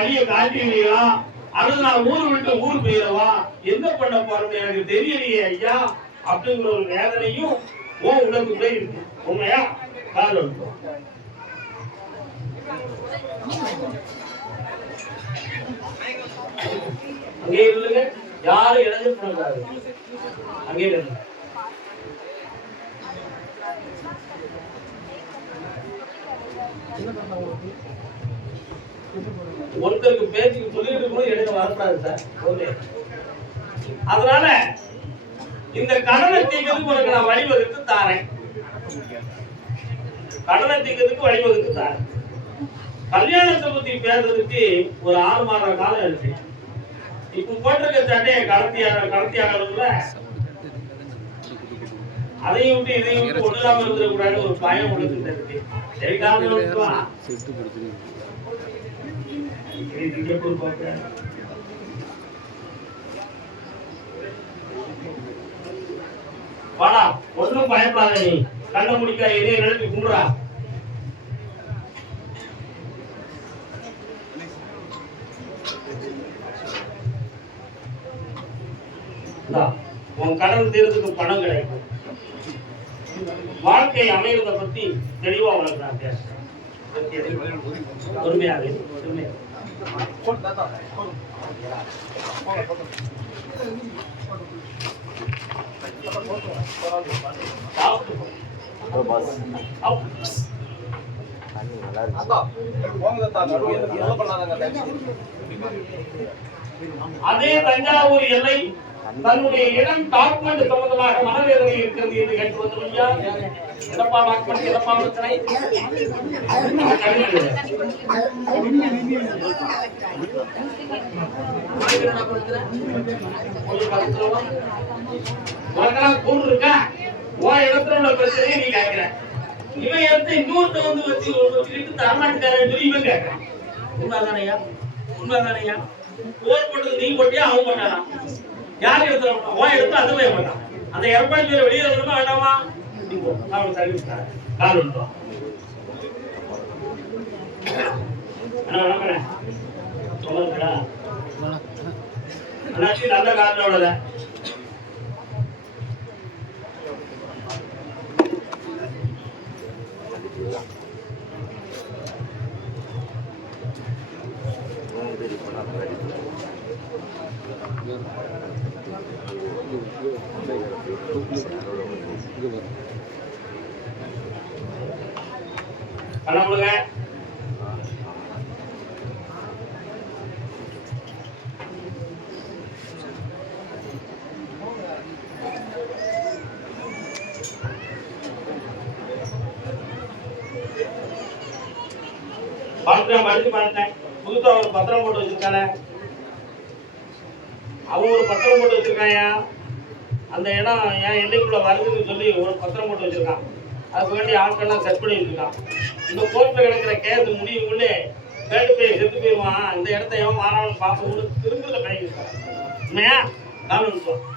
வழியை காட்டுவீங்களா அல்லது நான் ஊர் விட்டு ஊர் போயிடவா என்ன பண்ண போறது எனக்கு தெரியலையே ஐயா அப்படிங்கிற ஒரு வேதனையும் ஓ உள்ளத்துக்குள்ளே இருக்கு. உண்மையா? காரணம் அங்கே இல்லைங்க, யாரும் இடைஞ்சல் பண்ணக்கூடாது. அங்கே இல்லை. ஒருத்தருக்கு பேச்சுக்கு சொல்லிட்டு இருக்கும்போது எடுக்க வரக்கூடாது சார். அதனால இந்த கடனை தீர்க்கிறதுக்கு உனக்கு நான் வழிவகுத்து தாரேன். கடனை தீர்க்கிறதுக்கு வழிவகுத்து தாரேன். கல்யாணத்தை பத்தி பேசுறதுக்கு ஒரு 6 மாத காலம் இருக்கு. இப்ப போட்டிருக்க சட்டையை கடத்தியாளர்ல அதையும் விட்டு இதையும் விட்டு ஒண்ணுலாம இருந்துடக்கூடாது ஒரு பயம் உனக்கு இருக்கு. சரி காரணம் வாடா, ஒன்னும் பயப்படாத. நீ கண்ண முடிக்கா இதே நினைச்சு கும்பிடுறா. உன் கடன் தீர்றதுக்கு பணம் கிடைக்கும். வாழ்க்கை அமைகிறத பத்தி தெளிவா உனக்கு நான் பேசுறேன். பொறுமையாக அதே தஞ்சாவூர் எல்லை தன்னுடைய இடம் டாக்குமெண்ட் சம்பந்தமாக மனவேதனை இருக்கிறது என்று கேட்டு வந்துருவியா? எதப்பா டாக்குமெண்ட், எதப்பா பிரச்சனை? பொருள் இருக்கா? உன் இடத்துல உள்ள பிரச்சனையை நீ கேட்கிற. இவன் இடத்த இன்னொருத்த வந்து வச்சுக்கிட்டு தரமாட்டுக்காரன் சொல்லி இவன் கேட்கறான். உண்மைதானையா? உண்மைதானையா? போர் போட்டது நீ போட்டியா அவன் போட்டானா? யார் இடத்துல உன் இடத்துல அதுவே மாட்டான். அந்த ஏற்பாடு பேர் வெளியே வரணுமா வேண்டாமா? அவன் சர்வீஸ் கால் விட்டுவான். சொல்லுங்கடா அண்ணாச்சி, நல்ல காரணோட கண்ணமுழுங்க. படிச்சு பார்த்தேன். புதுசா ஒரு பத்திரம் போட்டு வச்சிருக்கானே, அவன் ஒரு பத்திரம் போட்டு வச்சிருக்காயா. அந்த இடம் என் எல்லைக்குள்ள வருதுன்னு சொல்லி ஒரு பத்திரம் போட்டு வச்சிருக்கான். அதுக்கு வேண்டிய ஆட்கள்லாம் செட் பண்ணி வச்சிருக்கான். இந்த கோர்ட்ல கிடக்கிற கேஸ் முடியுக்குள்ளே கேட்டு போய் செத்து போயிடுவான். இந்த இடத்த எவன் மாறாமல் பார்ப்போம்னு திரும்புறத பயணிச்சான். உண்மையா? காரணம்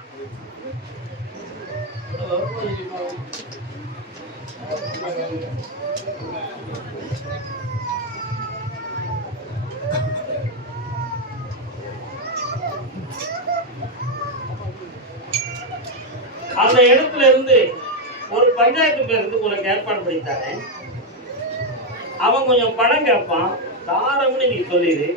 அந்த இடத்துல இருந்து ஒரு பஞ்சாயத்து பேருக்கு உனக்கு ஏற்பாடு பண்ணித்தானே. அவன் கொஞ்சம் பணம் கேட்பான். தாரம்னு நீ சொல்லிடு.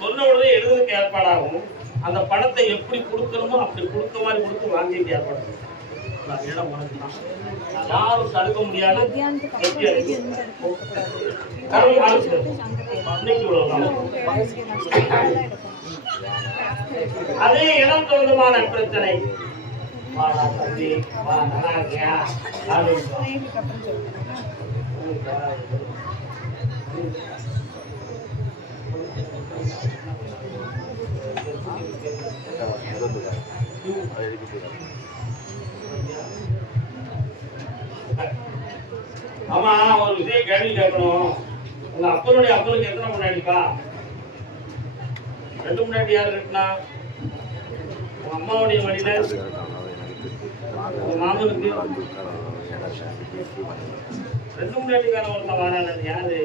சொன்ன உடனே எழுதுறதுக்கு ஏற்பாடாகும். அந்த பணத்தை எப்படி கொடுக்கணுமோ அப்படி கொடுக்க மாதிரி கொடுத்து வாங்கிட்டு ஏற்பாடு. இடம் உனக்கு தான், யாரும் தடுக்க முடியாது. அதே இடம் தொடர்பான பிரச்சனை. ஆமா, ஒரு விஷயம் கேள்வி கேட்கணும். உங்க அப்பனுடைய அப்பனுக்கு எத்தனை முன்னாடிப்பா? 2 முன்னாடி யாரு கட்டினா? உங்க அம்மாவுடைய வழியில மாமனுக்கு 2 முன்னாடிக்கான ஒருத்தன் வாரான யாரு?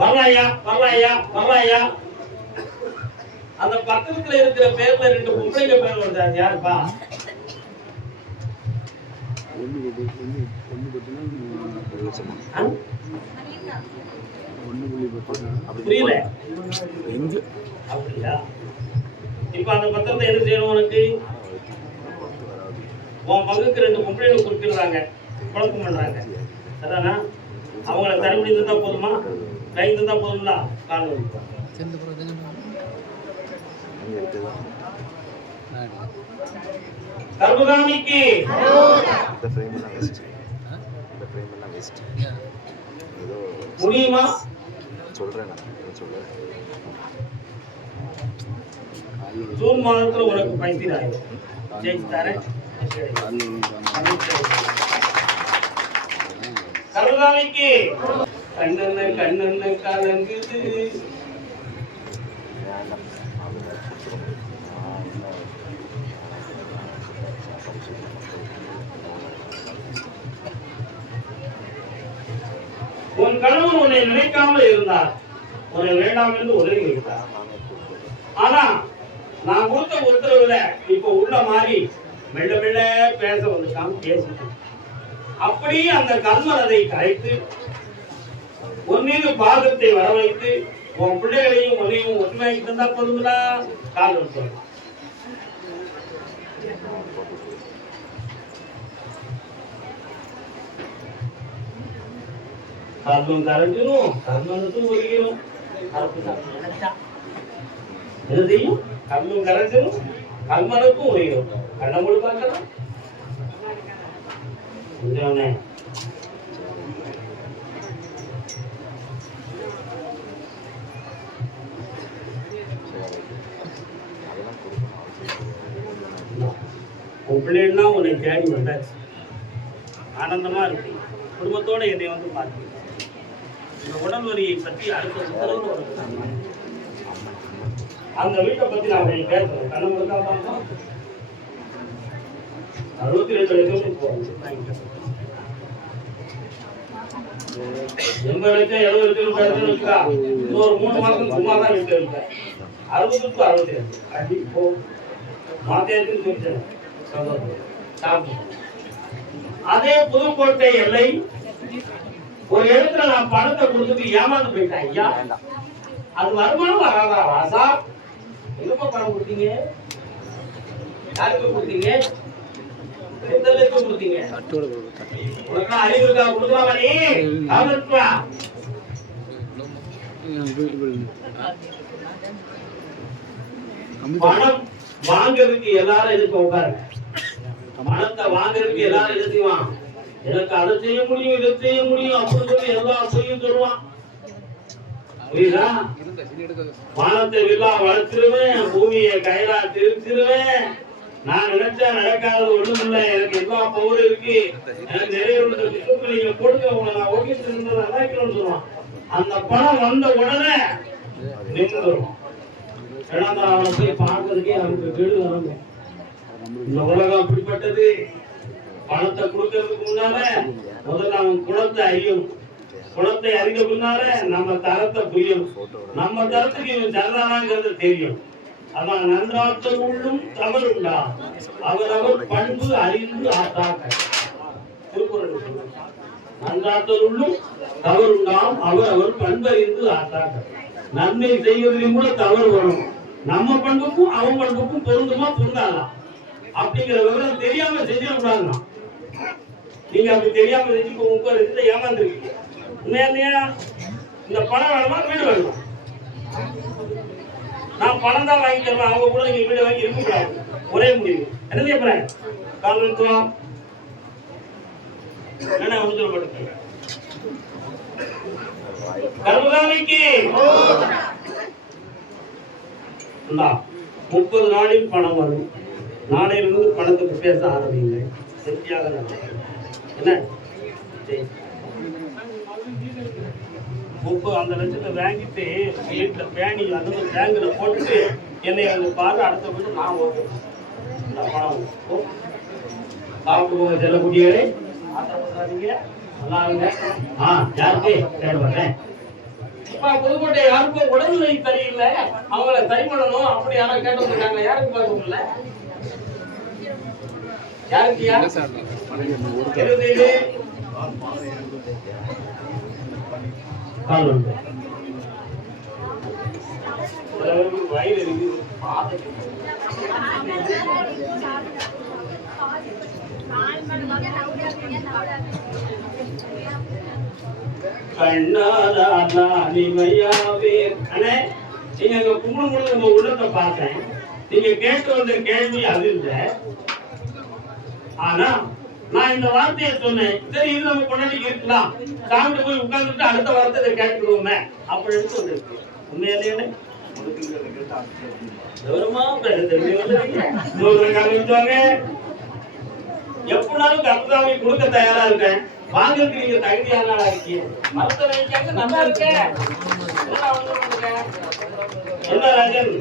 வரலாயா வரலாயா வரலாயா. அந்த பக்கத்துல இருக்கிற பேர்ல 2 பொம்பளைங்க பேர் வருது, யாருப்பா? புரியல. அப்படியா? இப்ப அந்த பத்திரத்தை என்ன செய்யணும்? உனக்கு உன் பங்குக்கு 2 பொம்பளைங்க குறிப்பிடுறாங்க, குழப்பம் பண்றாங்க, சரிதானா? அவங்கள தரப்படி இருந்தா போதுமா? கை இருந்தா போதுங்களா? காலம் கர்மகாமிக்கு முடியுமா? ஜூன் மாதத்துல உனக்கு பைத்தியம் ஜெயிச்சு தரேன். கர்மகாமிக்கு கண்ணன கண்ணன கலங்குது. உன் கணவன் உன்னை நினைக்காமல் இருந்தார், உன்னை வேண்டாம் என்று உதவி வைத்தார். ஆனா நான் கொடுத்த உத்தரவுல இப்ப உள்ள மாறி மெல்ல மெல்ல பேச வந்துட்டான், பேசிட்டான். அப்படியே அந்த கர்மன் அதை கரைத்து உன் மீது பாதத்தை வரவைத்து உன் பிள்ளைகளையும் உன்னையும் ஒற்றுமையாக்கி தந்தா போதுங்களா? காலம் சொல்ல கர்மம் கரைஞ்சிடும், கர்மனுக்கும் ஒழியும். என்ன செய்யும்? கர்மம் கரைஞ்சிடும், கர்மனுக்கும் ஒழியும். கண்ணமொழி பார்க்கலாம். உன் பிள்ளைன்னா உன்னை தேடி வந்தாச்சு, ஆனந்தமா இருக்கு. குடும்பத்தோட என்னை வந்து பார்த்து இந்த உடல் வரியை பற்றி அடுத்த உத்தரவு அந்த வீட்டை பத்தி நான் உங்களுக்கு பேசுறேன். கண்ணம் இருக்கா பார்ப்போம். 62 லட்சம் போகும், 80 லட்சம் 70 லட்சம் பேசுறா. இன்னொரு 3 மாசம் சும்மா தான் வீட்டு இருப்பேன். 60 to 62 அடி போ மாதேன்னு சொல்லிட்டேன். அதே புதுக்கோட்டை எல்லை ஒரு இடத்துல நான் பணத்தை கொடுத்துட்டு ஏமாந்து போயிட்டேன். ஐயா, அது வருமானம் வராதா? ராசா, எங்கப்பா பணம் கொடுத்தீங்க? யாருக்கு கொடுத்தீங்க? எத்தனை லட்சம் கொடுத்தீங்க? உனக்கு அறிவு இருக்கா? கொடுக்கலாமா நீ? காவல்துறை பணம் வாங்குறதுக்கு எல்லாரும் எதுக்கு உட்காருங்க? பணத்தை வாங்குறதுக்கு எல்லாரும் எது செய்வான்? எனக்கு அதை செய்ய முடியும், இதை செய்ய முடியும் அப்படின்னு சொல்லி எல்லாம் செய்ய சொல்லுவான். புரியுதா? பணத்தை வில்லா வளர்த்துருவேன், பூமியை கையிலா திருச்சிருவேன், நான் நினைச்சா நடக்காதது ஒண்ணும் இல்லை, எனக்கு எல்லா பவர் இருக்கு, எனக்கு நிறைய நீங்க கொடுங்க, உங்களை நான் ஓகே சொல்லுவான். அந்த பணம் வந்த உடனே நின்றுடும். அவனை போய் பார்க்கறதுக்கே நமக்கு கெடு வரணும். இந்த உலகம் அப்படிப்பட்டது. பணத்தை கொடுக்கறதுக்கு முன்னால முதல்ல அவன் குணத்தை அறியும். குணத்தை அறிந்த முன்னால நம்ம தரத்தை புரியும். நம்ம தரத்துக்கு இவன் சரிதானாங்கிறது தெரியும். அதான் நன்றாற்றல் உள்ளும் தவறுண்டா அவரவர் பண்பு அறிந்து ஆத்தாக்க. நன்றாற்றல் உள்ளும் தவறுண்டாம் அவரவர் பண்பு அறிந்து ஆத்தாக்க. நன்மை செய்வதிலும் கூட தவறு வரும். நம்ம பண்புக்கும் அவன் பண்புக்கும் பொருந்துமா பொருந்தாதான் அப்படிங்கிற விவரம் தெரியாம செஞ்சிடக்கூடாதுன்னா. நீங்க அப்படி தெரியாம செஞ்சு 30 லட்சத்தை ஏமாந்துருக்கீங்க. உண்மையா இந்த பணம் வேணுமா வீடு வேணுமா? நான் பணம் தான் வாங்கி தருவேன், அவங்க கூட நீங்க வீடு வாங்கி இருக்க கூடாது. ஒரே முடிவு. என்ன செய்ய போறேன்? கால்வெட்டுவா என்ன ஒன்று சொல்லப்பட்டு கர்மகாமிக்கு 30 நாளில் பணம் வரும். நாளையிலிருந்து பணத்துக்கு பேச ஆரம்பிங்க. சரியாக என்ன 30 அந்த லட்சத்தை வாங்கிட்டு வீட்டில் பேணி அந்த பேங்கில் போட்டுட்டு என்னை வந்து பாரு, அடுத்த வீட்டு நான் ஓகேன். இந்த பணம் சாப்பிட்டு போக செல்லக்கூடியவரே, ஆத்திரப்படாதீங்க, நல்லா இருங்க. யாருக்கு கேட்பேன். புதுக்கோட்டை யாருக்கும் உடல்நிலை சரியில்லை, அவங்கள சரி பண்ணணும் அப்படி யாரும் கேட்டு வந்திருக்காங்க. யாருக்கு பார்க்கல? யாருக்கியா வயிறு இருக்கு. நீங்க கும்பிடும்போது நம்ம உள்ளத்தை பார்த்தேன். நீங்க கேட்டு வந்த கேள்வி அது இல்லை. ஆனா நான் இந்த வார்த்தையை சொன்னேன், சரி இது நம்ம கொண்டாடி இருக்கலாம், சாப்பிட்டு போய் உட்கார்ந்துட்டு அடுத்த வார்த்தை கேட்டுக்கிடுவோமே அப்படி எடுத்து வந்துருக்கு. உண்மையிலேயே எப்படினாலும் கர்த்தாவை கொடுக்க தயாரா இருக்கேன். வாங்கறதுக்கு நீங்க தகுதியான ஆளா இருக்கீங்க. மரத்தை வைக்காங்க நல்லா இருக்கேன். என்ன ராஜன்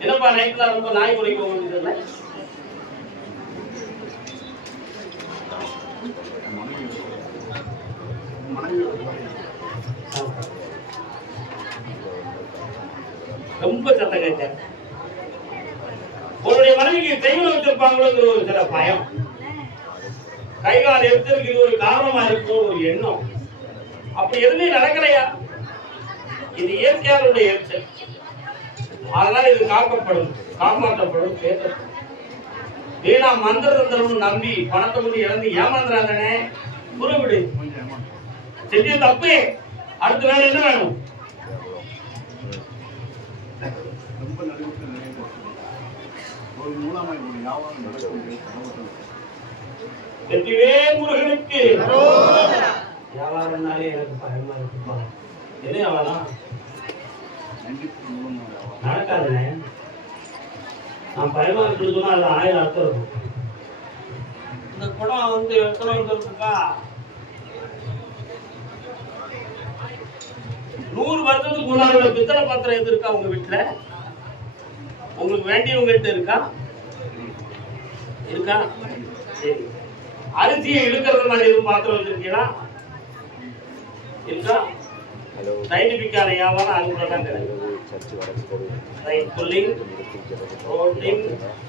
என்னப்பா நைட்ல ரொம்ப நாய் குறைக்க வேண்டியதில்லை? ரொம்ப சத்தம் கேட்டேன். உன்னுடைய மனைவிக்கு தெய்வம் வச்சிருப்பாங்களோங்கிற ஒரு சில பயம், கைகால் எடுத்திருக்கு, இது ஒரு காரணமா இருக்கும் ஒரு எண்ணம். அப்படி எதுவுமே நடக்கலையா? இது இயற்கையாருடைய எரிச்சல். அதனால இது காக்கப்படும், காப்பாற்றப்படும், பேசப்படும். வீணா மந்திர தந்திரம் நம்பி பணத்தை கொண்டு இழந்து ஏமாந்துறாங்கன்னே புறவிடு. செஞ்ச தப்பு. அடுத்த வேலை என்ன வேணும்? வெற்றிவே முருகனுக்கு. வியாபாரம்னாலே எனக்கு பயமா இருக்குப்பா. என்ன வியாபாரம் நடக்காதுண்ணே. நான் பயமா இருக்குன்னு சொன்னா அது 1000 அர்த்தம் இருக்கும். இந்த குடம் வந்து எத்தனை இருக்குக்கா? 100 வருஷத்துக்கு முன்னாடி பித்தளை பாத்திரம் எது இருக்கா உங்க வீட்டுல? உங்களுக்கு வேண்டியவங்ககிட்ட இருக்கா? இருக்கா? சரி. அரிசியை இழுக்கிறது மாதிரி எதுவும் பாத்திரம் வச்சிருக்கீங்களா? இருக்கா? சயின்டிபிக்கான வியாபாரம் அதுக்குள்ளதான் கிடையாது.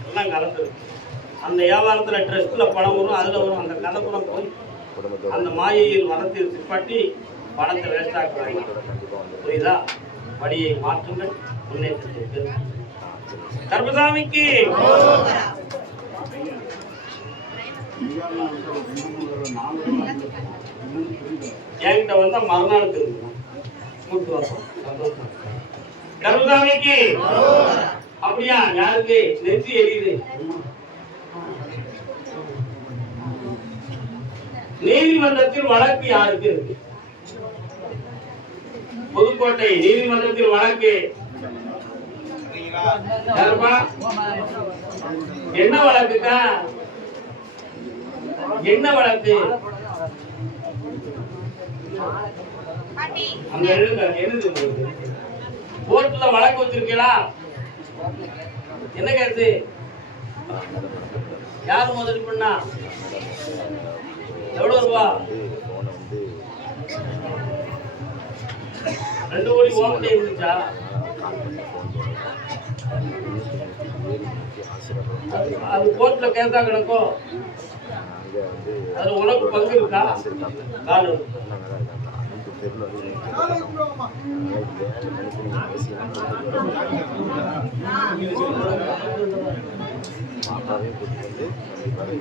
எல்லாம் கலந்து அந்த வியாபாரத்துல ட்ரெஸ்ல பணம் வரும், அதுல வரும். அந்த கலப்புறம் போய் அந்த மாயையில் வளர்த்து சிப்பாட்டி பணத்தை வேஸ்ட் ஆக்குறாங்க. புரியுதா? வழியை மாற்றுங்கள், முன்னேற்றத்திற்கு. கர்மசாமிக்கு என்கிட்ட வந்தா மறுநாள் தெரியும். கருதாமிக்கு அப்படியா? யாருக்கு நெற்றி எரியுது? நீதிமன்றத்தில் வழக்கு யாருக்கு இருக்கு? புதுக்கோட்டை நீதிமன்றத்தில் வழக்கு யாருப்பா? என்ன வழக்குக்கா? என்ன வழக்கு? அங்க எழுதுங்க. எழுது. கோர்ட்ல வழக்கு வச்சிருக்கீங்களா? என்ன கேட்டு? யாரு முதல் பண்ணா? எவ்வளவு ரூபா? 2 கோடி ஓட்டு இருந்துச்சா? அது கோர்ட்ல கேஸா கிடக்கும். அது உனக்கு பங்கு இருக்கா? காடு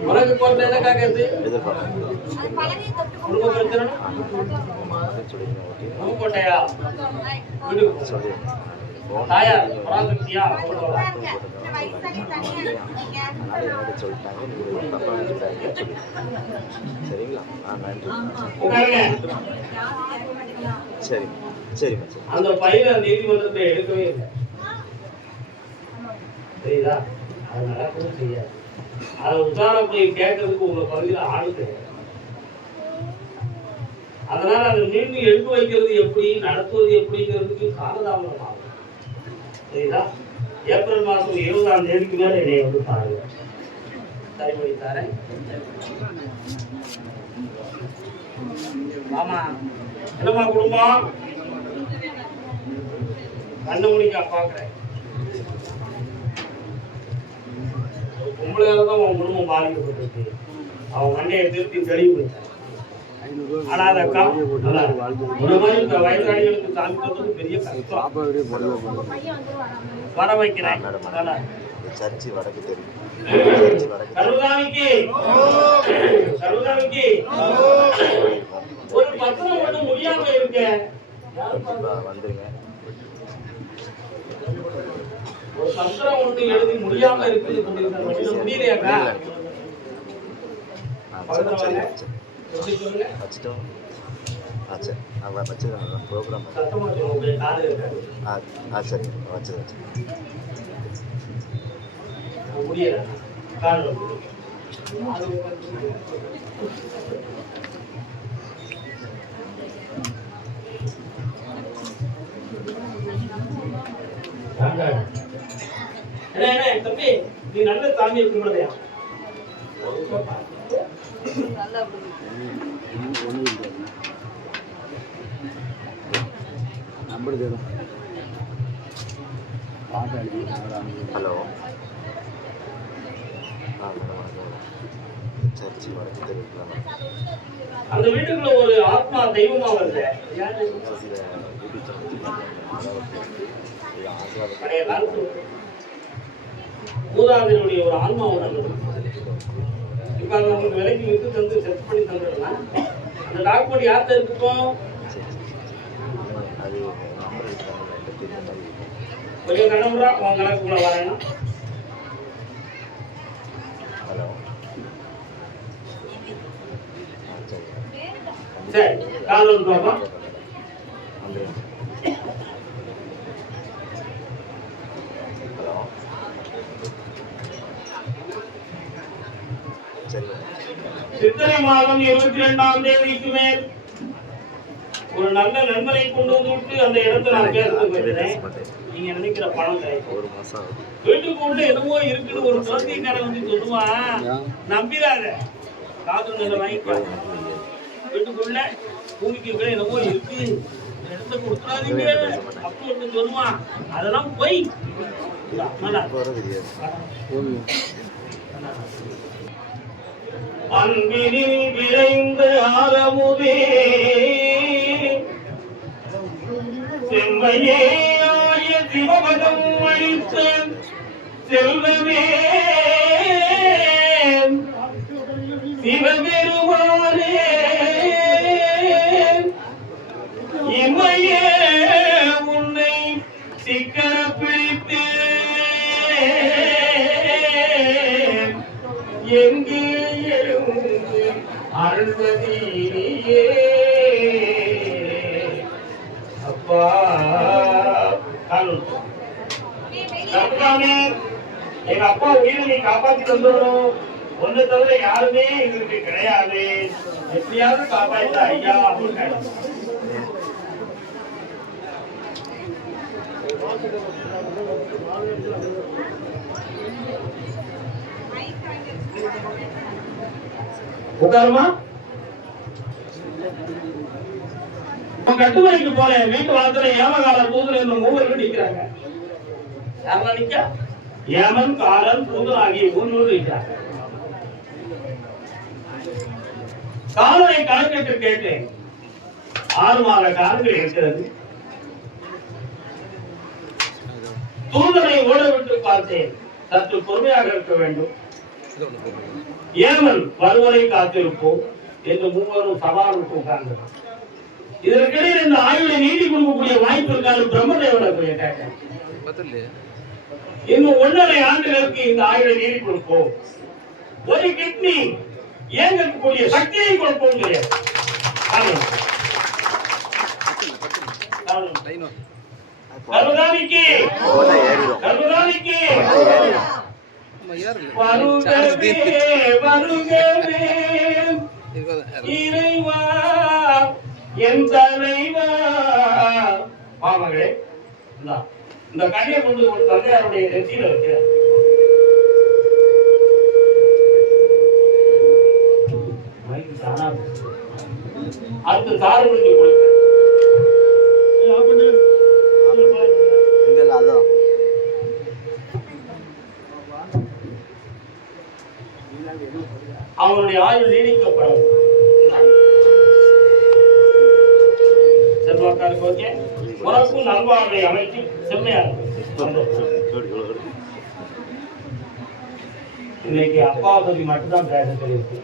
உனக்கு கோர்ட்ல என்ன கேக்குது? குடும்ப பிரச்சனை. புதுக்கோட்டையா? தாயார் பராசக்தியா சரிங்களா? சரி சரிம்மா சரி. அந்த பையனை நீதிமன்றத்தை எடுக்கவே இல்லை. சரிதா? அது நடக்கவும் செய்யாது. அதை உதாரண போய் கேட்கறதுக்கு உங்க பகுதியில் ஆளு கிடையாது. அதனால அதை மீண்டும் எடுத்து வைக்கிறது எப்படி, நடத்துவது எப்படிங்கிறதுக்கு காலதாமதம் ஆகும். சரிதா? ஏப்ரல் மாதம் 20ஆம் தேதிக்கு மேல என்னை வந்து பாருங்க. சரிமொழி தாரேன். ஆமா, என்னமா குடும்பம்? கண்ணு முடிக்கா பாக்குறேன். பொம்பளையால தான் உன் குடும்பம் பாதிக்கப்பட்டிருக்கு. அவன் மண்டையை திருப்பி தெளிவு கொடுத்தார். ஆனா அதை வயசாளிகளுக்கு காமிக்கிறது பெரிய கஷ்டம். வர வைக்கிறேன். சர்ச்சி வடக்கு தெரியும். ஒரு பத்திரம் ஒண்ணு முடியாம இருக்க வந்துருங்க. ஒரு பத்திரம் ஒண்ணு எழுதி முடியாம இருக்குது. முடியலையாக்கா? வச்சுட்டோம். சரி வச்சுருங்க. ப்ரோக்ராம் சரி வச்சு முடியல. தம்பி, நீ நல்ல சாமியை கும்பிடுறியா? ஹலோ. சர்ச்சி வடக்கு தெரியும். அந்த வீட்டுக்குள்ள ஒரு ஆத்மா தெய்வமா வருது. மூதாதையருடைய ஒரு ஆன்மா வருது. இப்ப அது நமக்கு விலைக்கு வித்து தந்து செட் பண்ணி தந்துடலாம். அந்த டாக்குமெண்ட் யார்கிட்ட இருக்கும்? கொஞ்சம் கண்ணமுறா உன் கணக்குள்ள வரேன்னா. சரி, காலம் பார்ப்போம். சித்திரை மாதம் 22ஆம் தேதிக்கு மேல் ஒரு நல்ல நண்பரை கொண்டு வந்து விட்டு அந்த இடத்துல நான் பேசுறது போயிருந்தேன். நீங்க நினைக்கிற பணம் கிடைக்கும். வீட்டுக்குள்ள என்னமோ இருக்குது. ஒரு குழந்தைக்காரன் வந்து சொல்லுவான், நம்பிடாத. காது நல்ல வாங்கிக்கோ. வீட்டுக்குள்ள பூமிக்கு என்னமோ இருக்கு, இடத்த கொடுத்துறாதீங்க அப்படி ஒன்று சொல்லுவான். அதெல்லாம் போய் அன்பினில் விளைந்த ஆரமுதே, செம்மையே ஆய சிவபதம் அளித்த செல்வமே, சிவபெருமானே, இம்மையே உன்னை சிக்கன பிடித்து எங்கு அருள்வதியே அப்பா. எங்க அப்பா உயிரை நீ காப்பாத்தி தந்துடணும். ஒண்ணு தவிர யாருமே எங்களுக்கு கிடையாது. எப்படியாவது காப்பாற்றா ஐயா அப்படின்னு. உட்காருமா. கட்டுமலைக்கு போல வீட்டு வாசல ஏமகால தூதர் என்று 3 பேர் நிற்கிறாங்க. யாரெல்லாம் நிக்க? ஏமன், காலன், தூதர் ஆகிய 3 பேர் நிற்கிறாங்க. காலனை கணக்கிட்டு கேட்டேன். 6 மாத காலங்கள் இருக்கிறது. தூதரை ஓட விட்டு பார்த்தேன். சற்று பொறுமையாக இருக்க வேண்டும். ஏமல் வருவரை காத்திருப்போம் என்று 3 பேரும் சவாலுக்கு உட்கார்ந்து இதற்கிடையில் இந்த ஆயுளை நீதி கொடுக்கக்கூடிய வாய்ப்பு இருக்காது. பிரம்மதேவனை போய் கேட்டேன். இன்னும் 1.5 ஆண்டுகளுக்கு இந்த ஆயுளை நீடி கொடுப்போம். ஒரு கிட்னி இயங்கக்கூடிய சக்தியை கொடுப்போம். கருதானிக்கு வருகவே வருகவே இறைவா என் தலைவா. மாமகளே, இந்த கண்ணியை கொண்டு ஒரு தந்தையாருடைய நெற்றியில வைக்கிறேன். அடுத்து தாருமணிக்கு கொடுக்கிறேன். அவனுடைய ஆயுள் நீடிக்கப்படும். செல்வாக்காருக்கு ஓகே. உனக்கும் நல்வாழ்வை அமைச்சு செம்மையா இருக்கும். இன்னைக்கு அப்பாவை பத்தி மட்டும்தான் பேச தெரியுது.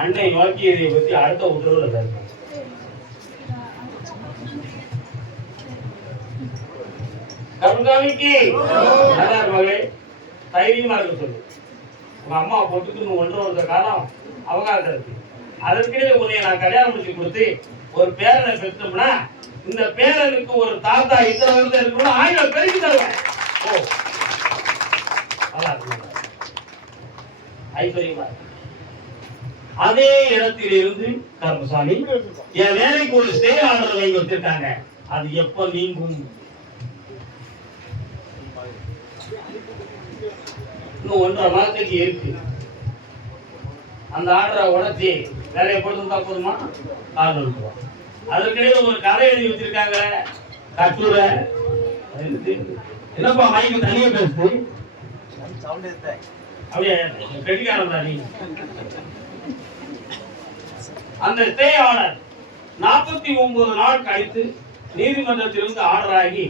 அன்னை நோக்கியதை பத்தி அடுத்த உத்தரவுல பேச. கருங்காமிக்கு மகளே தைரியமா இருக்க சொல்லு. உங்க அம்மா பொட்டுக்கு 1.5 வருஷ காலம் அவகாசம் இருக்கு. அதற்கிடையே உன்னை நான் கல்யாணம் முடிச்சு கொடுத்து ஒரு பேரனை பெற்றோம்னா இந்த பேரனுக்கு ஒரு தாத்தா இத்தனை வருஷம் இருக்கணும் ஆயுள பெருக்கி தருவேன். ஓ ஐஸ்வர்யமா. அதே இடத்தில் இருந்து கர்மசாமி என் வேலைக்கு ஒரு ஸ்டே ஆர்டர் வாங்கி வச்சிருக்காங்க. அது எப்ப நீங்கும்? இன்னும் 1.5 மாதத்துக்கு இருக்கு. அந்த ஆர்டரை உடச்சி வேலையை போட்டு போதுமா? காரணம் அதற்கிடையில ஒரு கதை எழுதி வச்சிருக்காங்க. கட்டுரை. என்னப்பா மைக்கு தனியா பேசுது? அப்படியே கெட்டிக்காரன் நீ. அந்த ஸ்டே ஆர்டர் 49 நாள் கழித்து நீதிமன்றத்திலிருந்து ஆர்டர் ஆகி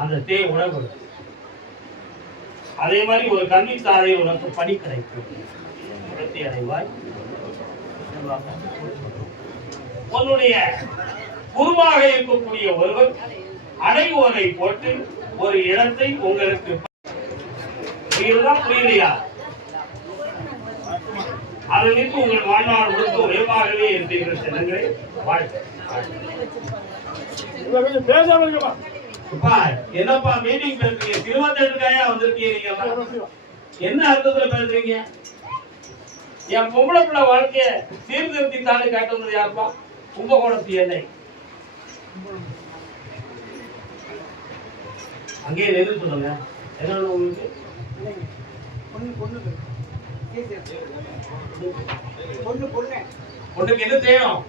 அந்த ஸ்டே உடன்படும். அதே மாதிரி ஒரு கல்வித்தாரை உனக்கு பணி கிடைக்கும். அடைவாய். உன்னுடைய குருவாக இருக்கக்கூடிய ஒருவர் அடைவோரை போட்டு ஒரு இடத்தை உங்களுக்கு புரியலையா? அதற்கு உங்கள் வாழ்நாள் முழுக்க உயர்வாகவே இருப்பீர்கள். செல்லங்களே என்னப்பா மீட்டிங் பேசுறீங்க? திருவத்தெட்டுக்காயா வந்திருக்கீங்க? என்ன அர்த்தத்துல பேசுறீங்க? என் பொம்பளை பிள்ளை வாழ்க்கைய சீர்திருத்தி தாண்டி காட்டுவது யாருப்பா? கும்பகோணத்து எண்ணெய். அங்கேயே எது சொல்லுங்க. என்ன உங்களுக்கு பொண்ணுக்கு என்ன செய்யணும்?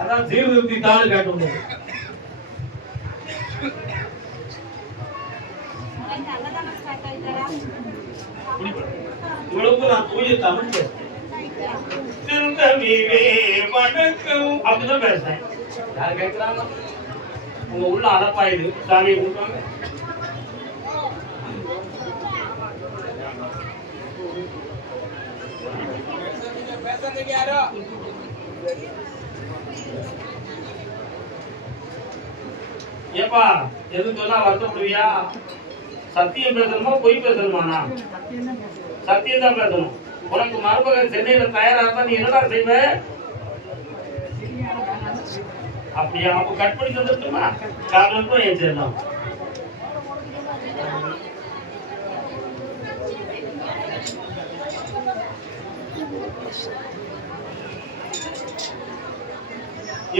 அதான் சீர்திருத்தி தாண்டி காட்டுவது. உங்களுக்கு நான் தூய தமிழ் வணக்கம் அப்படிதான் பேசுறேன். யாரு கேட்கிறாங்க? உங்க உள்ள அடப்பாயுது. சாமியை கொடுப்பாங்க. ஏப்பா எது சொன்னா வருத்தப்படுவியா? சத்தியம் பேசணுமா பொய் பேசணுமாண்ணா? சத்தியம் தான் பேசணும். உனக்கு மருமகன் சென்னையில தயாரா இருந்தா நீ என்னடா செய்வ? அப்படியா? அப்ப கட் பண்ணி தந்துட்டுமா? காரணம் ஏன் செய்யலாம்?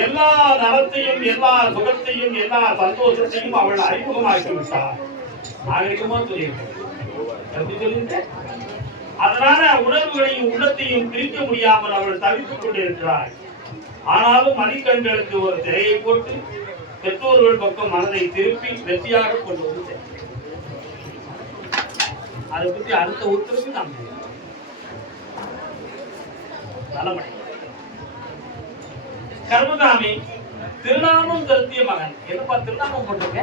எல்லா நலத்தையும் எல்லா சுகத்தையும் எல்லா சந்தோஷத்தையும் அவள் அறிமுகமாக்கி விட்டார். நாகரிகமா சொல்லியிருக்க. அதனால உணர்வுகளையும் உள்ளத்தையும் பிரிக்க முடியாமல் அவள் தவித்துக் கொண்டிருக்கிறாள். ஆனாலும் மணிக்கண்களுக்கு ஒரு திரையை போட்டு பெற்றோர்கள் பக்கம் மனதை திருப்பி வெற்றியாக கொண்டு வந்து அதை பற்றி அடுத்த உத்தரவு நாம் நலமடை. கர்மகாமி திருநாமம் செலுத்திய மகன். என்னப்பா திருநாமம் போட்டிருக்க?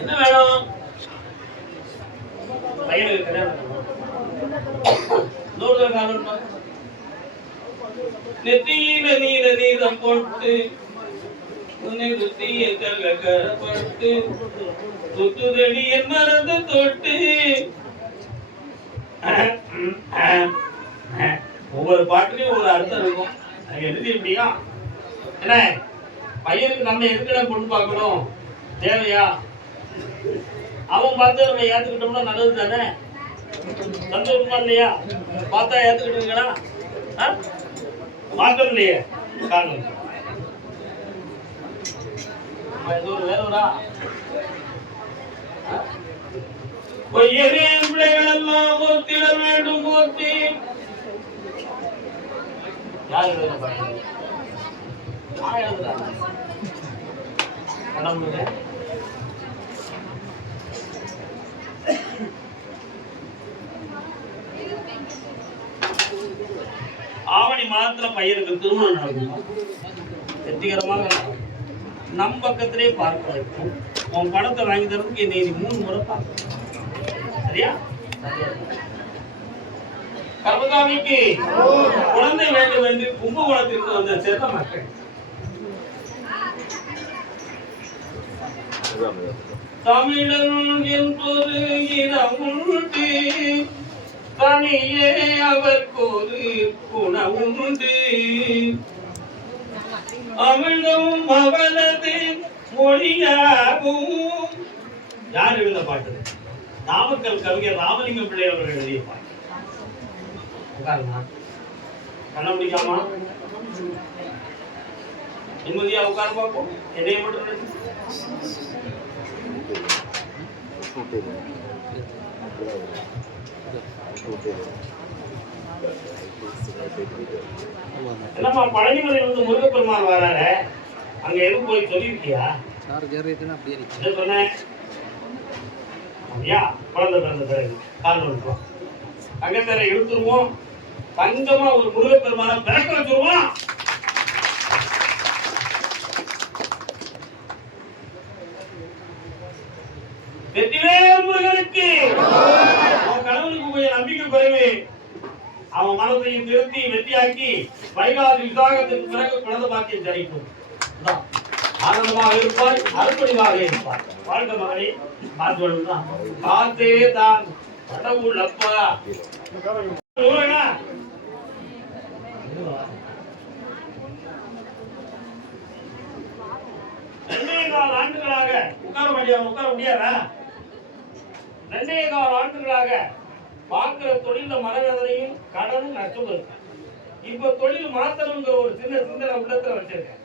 என்ன வேணும்? பையனுக்கு கல்யாணம் இன்னொரு காரணம் நெத்தியில நீல நீதம் போட்டு உன்னை சுத்திய கரப்பட்டு சுத்துதடி என் மனது தொட்டு ஒவ்வொரு பாட்டுலயும் ஒரு அர்த்தம் இருக்கும். எழுதி எப்படியா என்ன பையனுக்கு நம்ம எதுக்கிட பொண்ணு பார்க்கணும் தேவையா? அவன் பார்த்து நம்ம ஏத்துக்கிட்டோம்னா நல்லது தானே, சந்தோஷமா இல்லையா? பார்த்தா ஏத்துக்கிட்டுங்களா? மாற்றம் இல்லையே காரணம் ஒரு வேறா பொய்யரே பிள்ளைகள் எல்லாம் ஒத்திட வேண்டும் போத்தி. யார் எழுதுறா? ஆவணி மாதத்துல பையனுக்கு திருமணம் நடக்கும். வெற்றிகரமாக நம் பக்கத்திலே பார்க்க வைக்கும். உன் பணத்தை வாங்கி தரதுக்கு என்னை 3 முறை பார்க்க. சரியா? கர்மசாமிக்கு குழந்தை வேண்டும் என்று கும்பகோணத்திற்கு வந்த சிறந்த மக்கள் தமிழன் என்பது இனம் உண்டு, தனியே அவர்கொரு குணமுண்டு. அமிழ்தம் அவனது மொழியாகும். யார் எழுத பாட்டு? நாமக்கல் கவிஞர் ராமலிங்கம் பிள்ளை அவர்கள் எழுதிய பாட்டு. கண்ண முடிக்காமா நிம்மதியா உட்கார பார்ப்போம். என்னைய மட்டும் என்னம்மா பழனிமலை வந்து முருகப்பெருமான் வராரு, அங்க எதுவும் போய் சொல்லிருக்கியா? சொன்னேன் ஐயா குழந்தை பிறந்த பிறகு கால் வந்துருவோம், அங்க பேர இழுத்துருவோம், தங்கமா ஒரு முருகப்பெருமான பிறக்க வச்சுருவோம். வெற்றிவேல் முருகனுக்கு. அவன் கணவனுக்கு கொஞ்சம் நம்பிக்கை குறைவு, அவன் மனதையும் திருத்தி வெற்றியாக்கி வைகாசி விசாகத்திற்கு பிறகு குழந்தை பாக்கியம் ஜனிக்கும். ஆனந்தமாக இருப்பார், அர்ப்பணிவாக இருப்பார். வாழ்க மகனே, பார்த்துதான் காத்தே தான் கடவுளப்பா. 2.25 ஆண்டுகளாக உட்கார முடியாதா? 2.25 ஆண்டுகளாக பார்க்கிற தொழில மனவேதனையும் கடனும் நஷ்டம் இருக்கு. இப்ப தொழில் மாத்தணுங்கிற ஒரு சின்ன சிந்தனை உள்ளத்துல வச்சிருக்கேன்.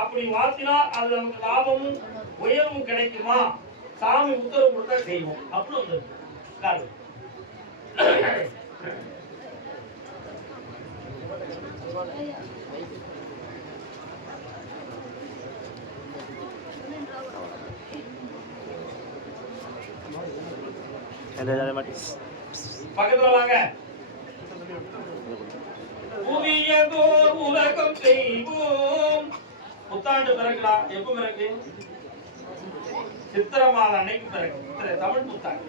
அப்படி மாத்தினா அது நமக்கு லாபமும் உயர்வும் கிடைக்குமா? சாமி உத்தரவு கொடுத்தா செய்வோம். அப்படி வந்து பக்கத்துல வாங்க. புதியதோர் உலகம் செய்வோம். புத்தாண்டு பிறகுடா. எப்ப பிறகு? சித்திரை மாத அன்னைக்கு பிறகு. சித்திரை தமிழ் புத்தாண்டு.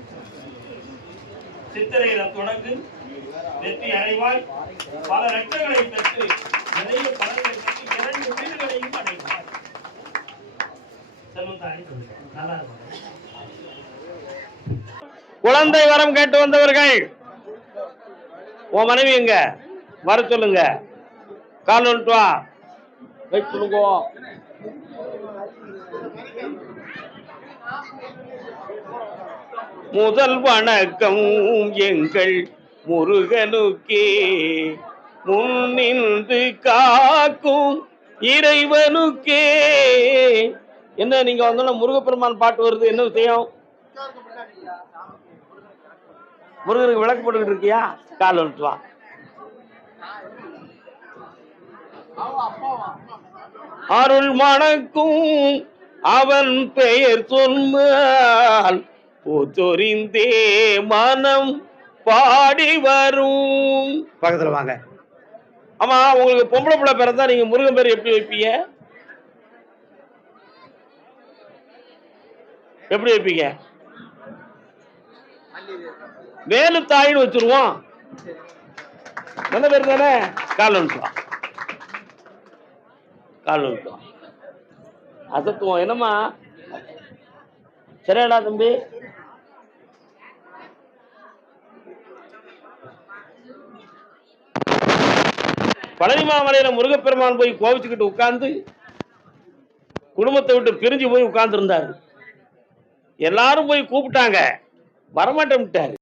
சித்திரையில தொடங்கு, வெற்றி அடைவாய், பல ரெட்டைகளை பெற்று நிறைய பலன்களை பெற்று 2 வீடுகளையும் அடைவாய். செல்வந்தானி சொல்லுங்க. நல்லா இருக்கும். குழந்தை வரம் கேட்டு வந்தவர்கள் உன் மனைவி எங்க வர சொல்லுங்க. கால் வந்துட்டு வா. வெயிட் சொல்லுங்க. முதல் வணக்கம் எங்கள் முருகனுக்கே, முன்னின்று காக்கும் இறைவனுக்கே. என்ன நீங்க வந்தோன்னா முருகப்பெருமான் பாட்டு வருது, என்ன விஷயம்? முருகனுக்கு விளக்கு போட்டுக்கிட்டு இருக்கியா? கால் வந்துட்டு வா. அருள் மணக்கும் அவன் பெயர் சொன்னால் புத்தொரிந்தே மனம் பாடி வரும். பக்கத்துல வாங்க. ஆமா, உங்களுக்கு பொம்பளை பிள்ளை பிறந்தா நீங்க முருகன் பேர் எப்படி வைப்பீங்க? எப்படி வைப்பீங்க? வேலு தாயின்னு வச்சிருவோம். நல்ல பேர் தானே? கால் நிமிஷம் அசத்துவோம். என்னம்மா சரியாடா தம்பி? பழனி மாமலையில முருகப்பெருமான் போய் கோவிச்சுக்கிட்டு உட்கார்ந்து குடும்பத்தை விட்டு பிரிஞ்சு போய் உட்கார்ந்து இருந்தாரு. எல்லாரும் போய் கூப்பிட்டாங்க, வரமாட்டேன்ட்டாரு.